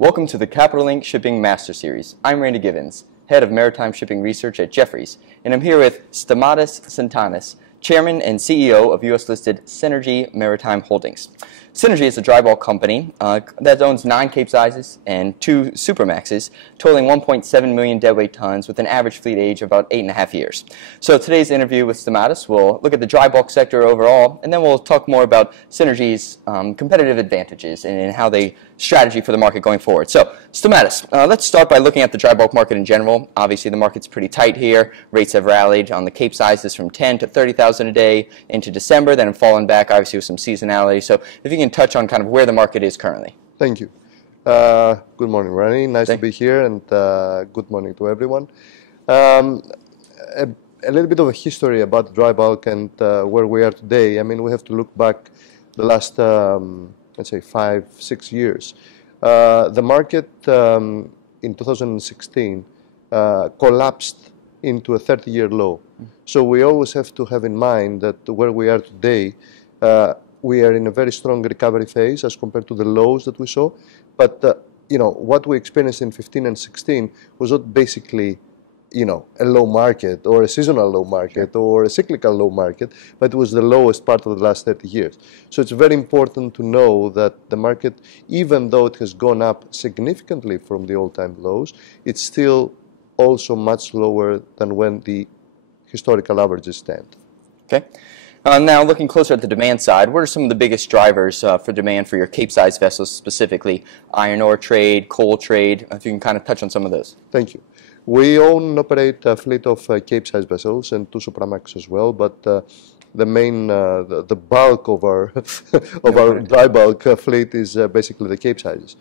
Welcome to the Capital Link Shipping Master Series. I'm Randy Giveans, Head of Maritime Shipping Research at Jefferies, and I'm here with Stamatis Tsantanis, Chairman and CEO of U.S.-listed Seanergy Maritime Holdings. Seanergy is a dry bulk company that owns 9 Capesizes and 2 Supramaxes, totaling 1.7 million deadweight tons with an average fleet age of about 8.5 years. So today's interview with Stamatis will look at the dry bulk sector overall, and then we'll talk more about Seanergy's competitive advantages and how they strategy for the market going forward. So, Stamatis, let's start by looking at the dry bulk market in general. Obviously, the market's pretty tight here. Rates have rallied on the Capesizes from 10 to 30,000 a day into December, then have fallen back, obviously, with some seasonality. So, if you can touch on kind of where the market is currently. Thank you. Good morning, Rani. Nice to be here, and good morning to everyone. A little bit of a history about dry bulk and where we are today. I mean, we have to look back the last let's say 5-6 years. The market in 2016 collapsed into a 30-year low. So we always have to have in mind that where we are today, we are in a very strong recovery phase as compared to the lows that we saw. But you know, what we experienced in 15 and 16 was not basically, you know, a low market or a seasonal low market or a cyclical low market, but it was the lowest part of the last 30 years. So it's very important to know that the market, even though it has gone up significantly from the all-time lows, it's still also much lower than when the historical averages stand. Okay. Now, looking closer at the demand side, what are some of the biggest drivers for demand for your Capesize vessels, specifically iron ore trade, coal trade? If you can kind of touch on some of those. Thank you. We own and operate a fleet of Capesize vessels and 2 Supramax as well, but the main, the bulk of our our dry bulk fleet is basically the Capesizes.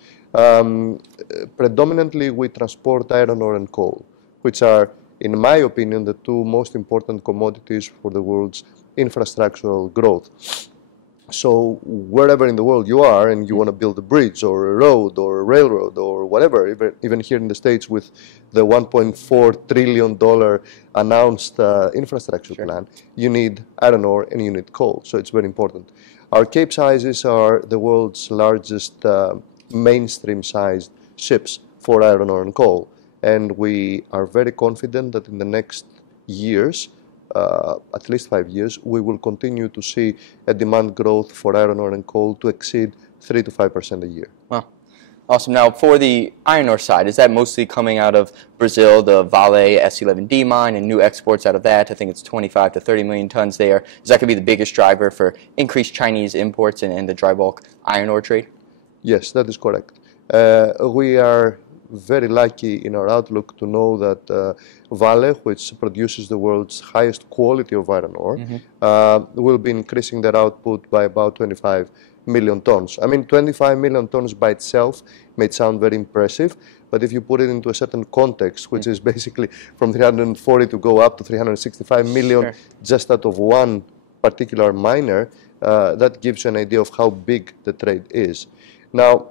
Predominantly, we transport iron ore and coal, which are, in my opinion, the 2 most important commodities for the world's infrastructural growth. So wherever in the world you are and you want to build a bridge or a road or a railroad or whatever, even here in the States with the $1.4 trillion announced infrastructure plan, you need iron ore and you need coal. So it's very important. Our Capesizes are the world's largest mainstream-sized ships for iron ore and coal. And we are very confident that in the next years, at least 5 years, we will continue to see a demand growth for iron ore and coal to exceed 3 to 5% a year. Wow. Awesome. Now, for the iron ore side, is that mostly coming out of Brazil, the Vale S11D mine, and new exports out of that? I think it's 25 to 30 million tons there. Is that going to be the biggest driver for increased Chinese imports and the dry bulk iron ore trade? Yes, that is correct. We are very lucky in our outlook to know that Vale, which produces the world's highest quality of iron ore, will be increasing their output by about 25 million tons. I mean, 25 million tons by itself may sound very impressive, but if you put it into a certain context, which is basically from 340 to go up to 365 million just out of one particular miner, that gives you an idea of how big the trade is. Now,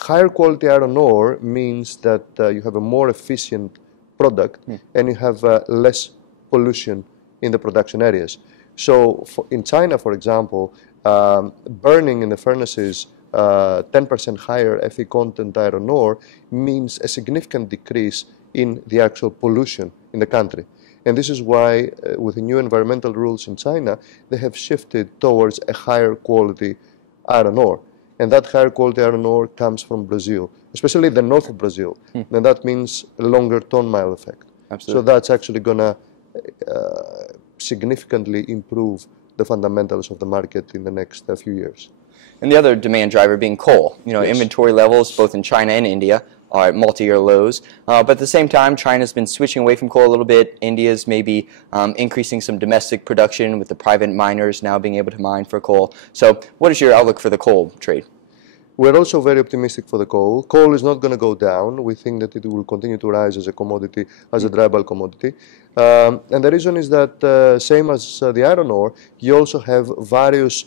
higher quality iron ore means that you have a more efficient product and you have less pollution in the production areas. So in China, for example, burning in the furnaces 10% higher Fe content iron ore means a significant decrease in the actual pollution in the country. And this is why, with the new environmental rules in China, they have shifted towards a higher quality iron ore. And that higher quality iron ore comes from Brazil, especially the north of Brazil. And that means a longer ton-mile effect. Absolutely. So that's actually going to significantly improve the fundamentals of the market in the next few years. And the other demand driver being coal. You know, inventory levels both in China and India are at multi-year lows. But at the same time, China's been switching away from coal a little bit. India's maybe increasing some domestic production with the private miners now being able to mine for coal. So what is your outlook for the coal trade? We're also very optimistic for the coal. Coal is not going to go down. We think that it will continue to rise as a commodity, as a dry bulk commodity. And the reason is that, same as the iron ore, you also have various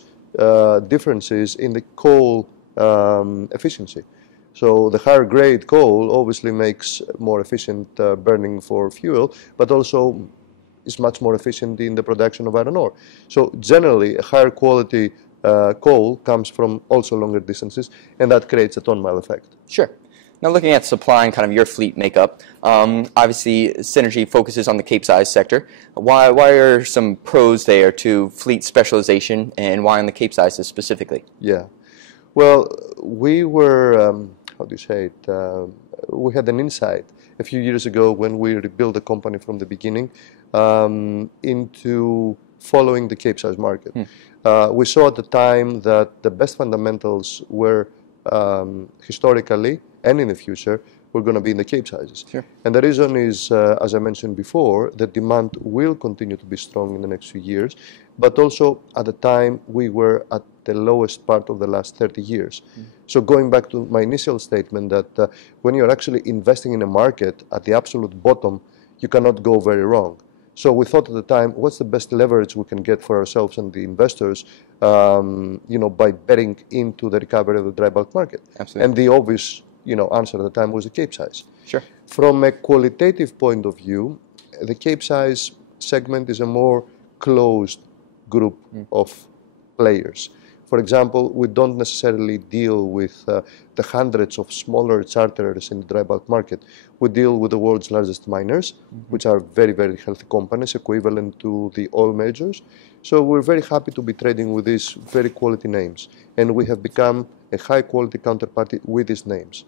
differences in the coal efficiency. So the higher grade coal obviously makes more efficient burning for fuel, but also is much more efficient in the production of iron ore. So generally, a higher quality coal comes from also longer distances, and that creates a ton-mile effect. Sure. Now looking at supply and kind of your fleet makeup, obviously Seanergy focuses on the Capesize sector. Why are some pros there to fleet specialization, and why on the Capesizes specifically? Yeah. Well, we were, how do you say it, we had an insight a few years ago when we rebuilt the company from the beginning into following the Capesize market. We saw at the time that the best fundamentals were historically and in the future we're going to be in the Capesizes. Sure. And the reason is, as I mentioned before, the demand will continue to be strong in the next few years, but also at the time we were at the lowest part of the last 30 years. So going back to my initial statement that when you're actually investing in a market at the absolute bottom, you cannot go very wrong. So we thought at the time, what's the best leverage we can get for ourselves and the investors, by betting into the recovery of the dry bulk market? Absolutely. And the obvious, answer at the time was the Capesize. Sure. From a qualitative point of view, the Capesize segment is a more closed group of players. For example, we don't necessarily deal with the hundreds of smaller charterers in the dry bulk market. We deal with the world's largest miners, which are very, very healthy companies, equivalent to the oil majors. So we're very happy to be trading with these very quality names. And we have become a high-quality counterparty with these names.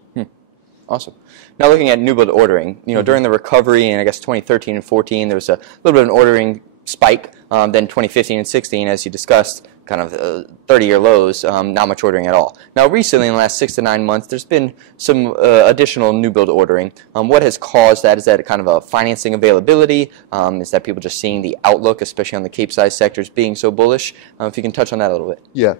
Awesome. Now looking at new build ordering, during the recovery in, I guess, 2013 and 14, there was a little bit of an ordering spike. Then 2015 and 16, as you discussed, kind of 30-year lows, not much ordering at all. Now recently, in the last 6 to 9 months, there's been some additional new build ordering. What has caused that? Is that kind of a financing availability? Is that people just seeing the outlook, especially on the Capesize sectors, being so bullish? If you can touch on that a little bit. Yeah.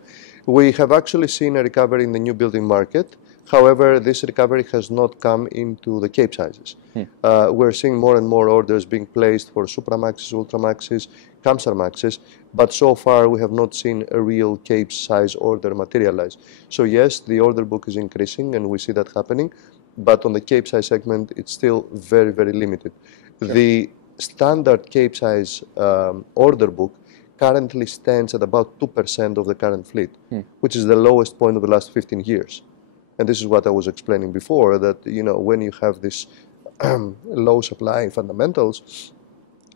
We have actually seen a recovery in the new building market. However, this recovery has not come into the Capesizes. We're seeing more and more orders being placed for Supramaxes, Ultramaxes, Kamsarmaxes, but so far we have not seen a real Capesize order materialize. So yes, the order book is increasing and we see that happening, but on the Capesize segment it's still very, very limited. Sure. The standard Capesize order book currently stands at about 2% of the current fleet, which is the lowest point of the last 15 years. And this is what I was explaining before, that when you have this low supply fundamentals,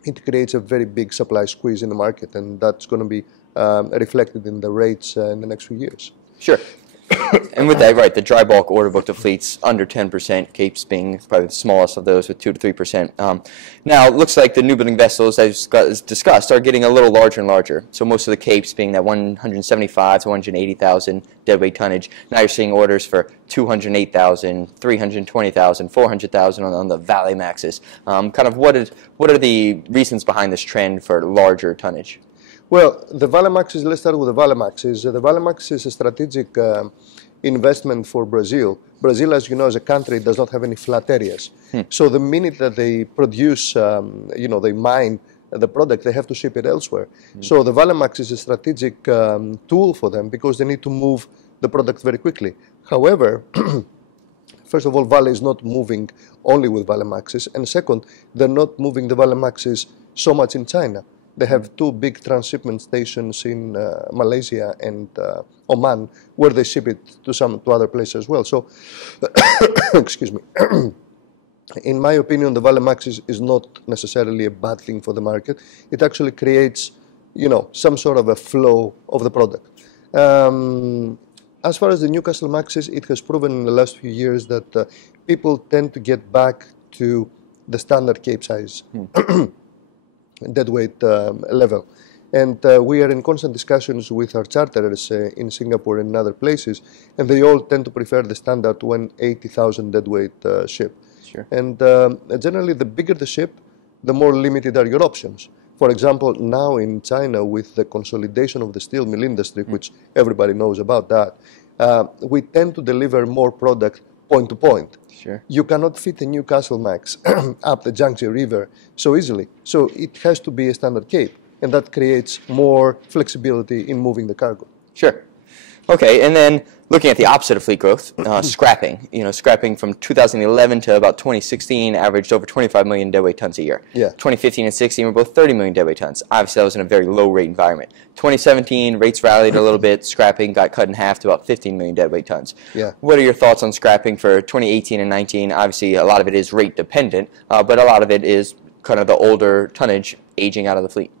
it creates a very big supply squeeze in the market, and that's going to be reflected in the rates in the next few years. Sure. And with that, right, the dry bulk order book to fleets under 10%, Capes being probably the smallest of those with 2 to 3%. Now, it looks like the new building vessels, as discussed, are getting a little larger and larger. So most of the Capes being that 175 to 180,000 deadweight tonnage. Now you're seeing orders for 208,000, 320,000, 400,000 on the Vale Maxes. Kind of what are the reasons behind this trend for larger tonnage? Well, the Vale Maxes, let's start with the Vale Maxes. The Vale Max is a strategic investment for Brazil. Brazil, as you know, as a country, does not have any flat areas. So the minute that they produce, they mine the product, they have to ship it elsewhere. So the Vale Max is a strategic tool for them because they need to move the product very quickly. However, first of all, Vale is not moving only with Vale Maxes. And second, they're not moving the Vale Maxes so much in China. They have 2 big transshipment stations in Malaysia and Oman, where they ship it to other places as well. So, excuse me. In my opinion, the Vale Max is not necessarily a bad thing for the market. It actually creates, some sort of a flow of the product. As far as the Newcastle Maxes, it has proven in the last few years that people tend to get back to the standard Capesize deadweight level. And we are in constant discussions with our charterers in Singapore and in other places, and they all tend to prefer the standard 180,000 deadweight ship. Sure. And generally, the bigger the ship, the more limited are your options. For example, now in China, with the consolidation of the steel mill industry, which everybody knows about that, we tend to deliver more product point to point. Sure. You cannot fit a Newcastle Max up the Yangtze River so easily. So it has to be a standard Cape, and that creates more flexibility in moving the cargo. Sure. Okay, and then looking at the opposite of fleet growth, scrapping. Scrapping from 2011 to about 2016 averaged over 25 million deadweight tons a year. Yeah. 2015 and 16 were both 30 million deadweight tons. Obviously, that was in a very low rate environment. 2017, rates rallied a little bit. Scrapping got cut in half to about 15 million deadweight tons. Yeah. What are your thoughts on scrapping for 2018 and 19? Obviously, a lot of it is rate dependent, but a lot of it is kind of the older tonnage aging out of the fleet.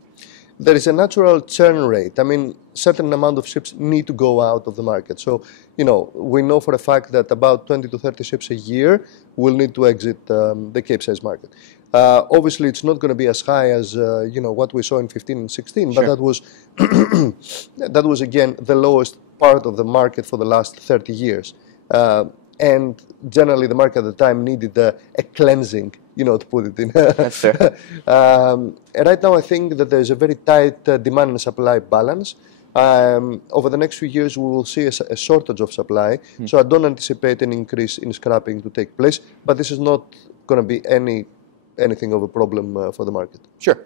There is a natural churn rate. I mean, certain amount of ships need to go out of the market. So, we know for a fact that about 20 to 30 ships a year will need to exit the Capesize market. Obviously, it's not going to be as high as what we saw in 15 and 16, Sure. but that was that was again the lowest part of the market for the last 30 years. And generally, the market at the time needed a cleansing, to put it in. That's fair. Right now, I think that there's a very tight demand and supply balance. Over the next few years, we will see a shortage of supply. So I don't anticipate an increase in scrapping to take place. But this is not going to be anything of a problem for the market. Sure.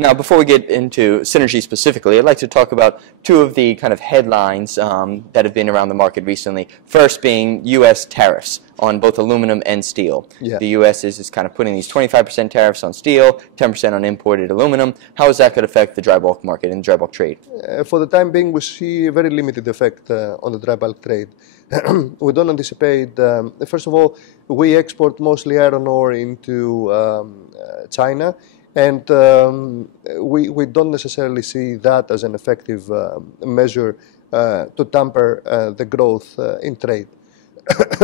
Now, before we get into Seanergy specifically, I'd like to talk about two of the kind of headlines that have been around the market recently. First being U.S. tariffs on both aluminum and steel. Yeah. The U.S. is kind of putting these 25% tariffs on steel, 10% on imported aluminum. How is that going to affect the dry bulk market and dry bulk trade? For the time being, we see a very limited effect on the dry bulk trade. We don't anticipate, first of all, we export mostly iron ore into China. And we don't necessarily see that as an effective measure to tamper the growth in trade.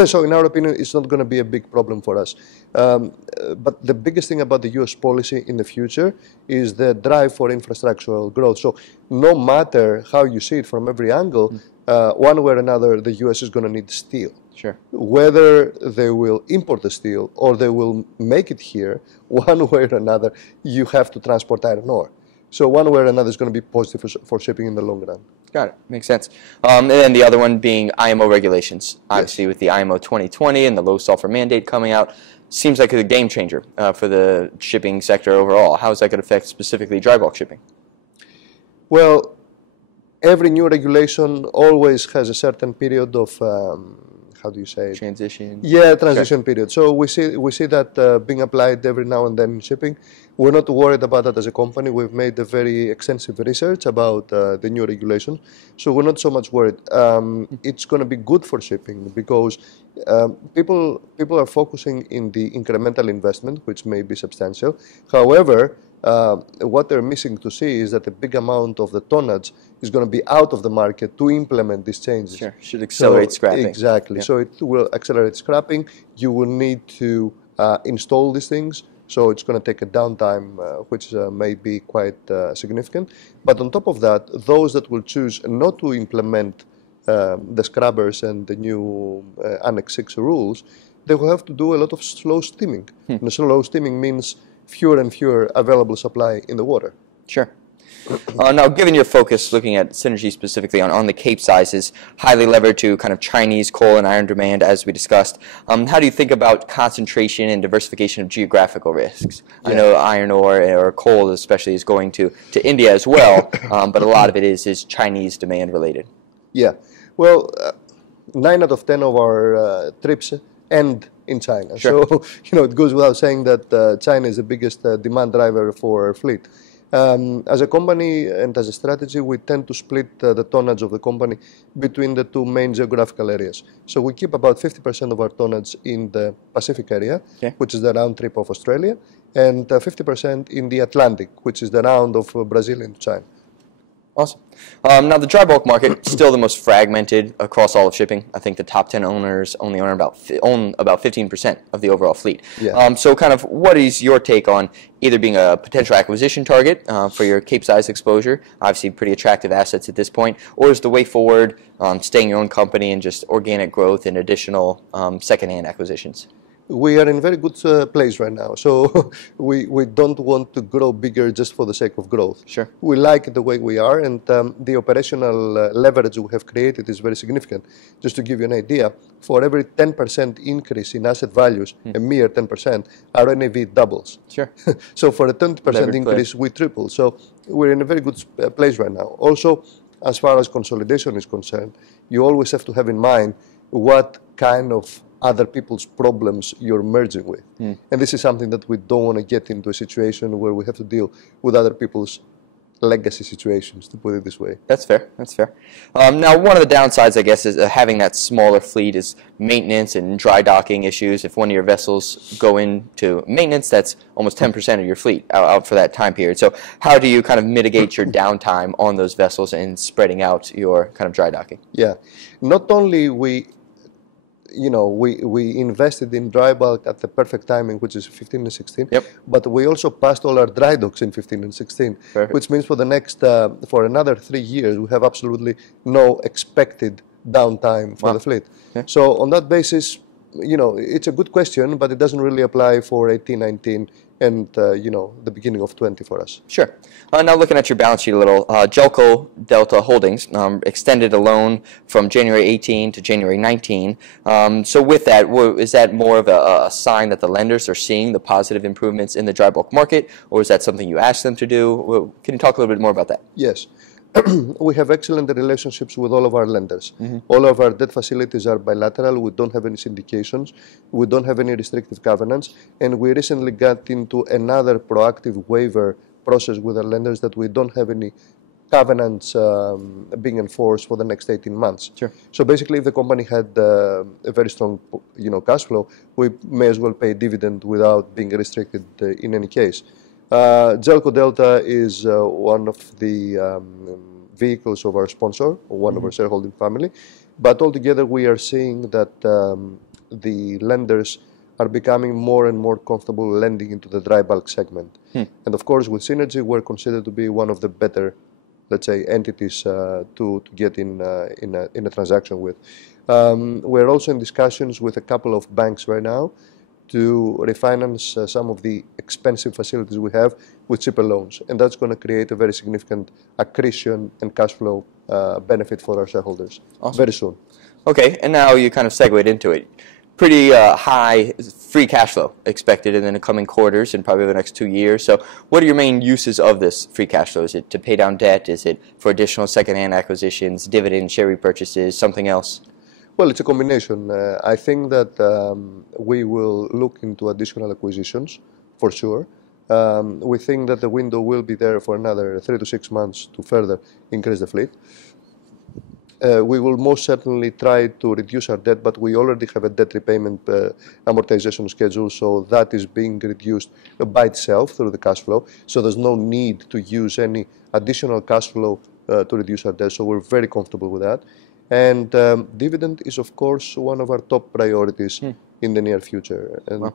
So in our opinion, it's not going to be a big problem for us. But the biggest thing about the U.S. policy in the future is the drive for infrastructural growth. So no matter how you see it from every angle, one way or another, the U.S. is going to need steel. Sure. Whether they will import the steel or they will make it here, one way or another, you have to transport iron ore. So one way or another is going to be positive for shipping in the long run. Got it. Makes sense. And then the other one being IMO regulations. Obviously, with the IMO 2020 and the low sulfur mandate coming out, seems like a game changer for the shipping sector overall. How is that going to affect specifically dry bulk shipping? Well, every new regulation always has a certain period of how do you say it? Transition. Yeah, transition period. So we see that being applied every now and then in shipping. We're not worried about that as a company. We've made a very extensive research about the new regulation, so we're not so much worried. It's going to be good for shipping because people are focusing in the incremental investment, which may be substantial. However, what they're missing to see is that a big amount of the tonnage is going to be out of the market to implement these changes. Sure, should accelerate scrapping. Exactly. Yeah. So it will accelerate scrapping. You will need to install these things. So it's going to take a downtime, which may be quite significant. But on top of that, those that will choose not to implement the scrubbers and the new Annex 6 rules, they will have to do a lot of slow steaming. And slow steaming means fewer and fewer available supply in the water. Sure. Now, given your focus looking at Seanergy specifically on the Capesizes, highly levered to kind of Chinese coal and iron demand, as we discussed, how do you think about concentration and diversification of geographical risks? Yeah. I know iron ore or coal especially is going to India as well, but a lot of it is Chinese demand related. Yeah. Well, 9 out of 10 of our trips end in China. Sure. So, it goes without saying that China is the biggest demand driver for our fleet. As a company and as a strategy, we tend to split the tonnage of the company between the two main geographical areas. So we keep about 50% of our tonnage in the Pacific area, okay, which is the round trip of Australia, and 50% in the Atlantic, which is the round of Brazil into China. Awesome. Now, the dry bulk market is still the most fragmented across all of shipping. I think the top 10 owners only own about 15% of the overall fleet. Yeah. So kind of what is your take on either being a potential acquisition target for your Capesize exposure, obviously pretty attractive assets at this point, or is the way forward staying your own company and just organic growth and additional second-hand acquisitions? We are in very good place right now, so we don't want to grow bigger just for the sake of growth. Sure. We like it the way we are, and the operational leverage we have created is very significant. Just to give you an idea, for every 10% increase in asset values, a mere 10%, our NAV doubles. Sure. So for a 20% increase, we triple. So we're in a very good place right now. Also, as far as consolidation is concerned, you always have to have in mind what kind of other people's problems you're merging with. And this is something that we don't want to get into a situation where we have to deal with other people's legacy situations, to put it this way. That's fair. That's fair. Now, one of the downsides, I guess, is having that smaller fleet is maintenance and dry docking issues. If one of your vessels go into maintenance, that's almost 10% of your fleet out for that time period. So how do you kind of mitigate your downtime on those vessels and spreading out your kind of dry docking? Yeah. Not only we invested in dry bulk at the perfect timing, which is 15 and 16. Yep. But we also passed all our dry docks in 15 and 16, Perfect. which means for another 3 years, we have absolutely no expected downtime for the fleet. Okay. So on that basis, it's a good question, but it doesn't really apply for 18, 19, and the beginning of 20 for us. Sure. Now looking at your balance sheet a little, Jelco Delta Holdings extended a loan from January 18 to January 19. So with that, is that more of a sign that the lenders are seeing the positive improvements in the dry bulk market, or is that something you asked them to do? Can you talk a little bit more about that? Yes. We have excellent relationships with all of our lenders. All of our debt facilities are bilateral. We don't have any syndications. We don't have any restrictive covenants. And we recently got into another proactive waiver process with our lenders that we don't have any covenants being enforced for the next 18 months. Sure. So basically, if the company had a very strong cash flow, we may as well pay dividend without being restricted in any case. Jelco Delta is one of the vehicles of our sponsor, one of our shareholding family. But altogether, we are seeing that the lenders are becoming more and more comfortable lending into the dry bulk segment. And of course, with Seanergy, we're considered to be one of the better, let's say, entities to get in a transaction with. We're also in discussions with a couple of banks right now to refinance some of the expensive facilities we have with cheaper loans. And that's going to create a very significant accretion and cash flow benefit for our shareholders very soon. Okay, and now you kind of segued into it. Pretty high free cash flow expected in the coming quarters and probably the next 2 years. So what are your main uses of this free cash flow? Is it to pay down debt? Is it for additional second-hand acquisitions, dividends, share repurchases, something else? Well, it's a combination. I think that we will look into additional acquisitions for sure. We think that the window will be there for another 3 to 6 months to further increase the fleet. We will most certainly try to reduce our debt, but we already have a debt repayment amortization schedule, so that is being reduced by itself through the cash flow. So there's no need to use any additional cash flow to reduce our debt, so we're very comfortable with that. And dividend is, of course, one of our top priorities in the near future. And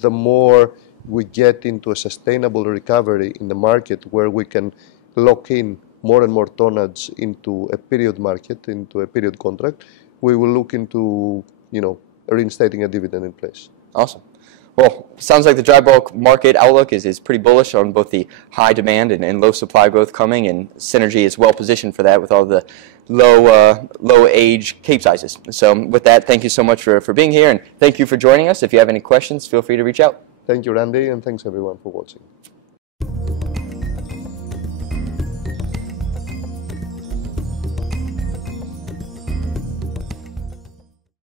the more we get into a sustainable recovery in the market where we can lock in more and more tonnage into a period market, into a period contract, we will look into, reinstating a dividend in place. Awesome. Well, sounds like the dry bulk market outlook is pretty bullish on both the high demand and low supply growth coming, and Seanergy is well positioned for that with all the low age Capesizes. So with that, thank you so much for being here, and thank you for joining us. If you have any questions, feel free to reach out. Thank you, Randy, and thanks everyone for watching.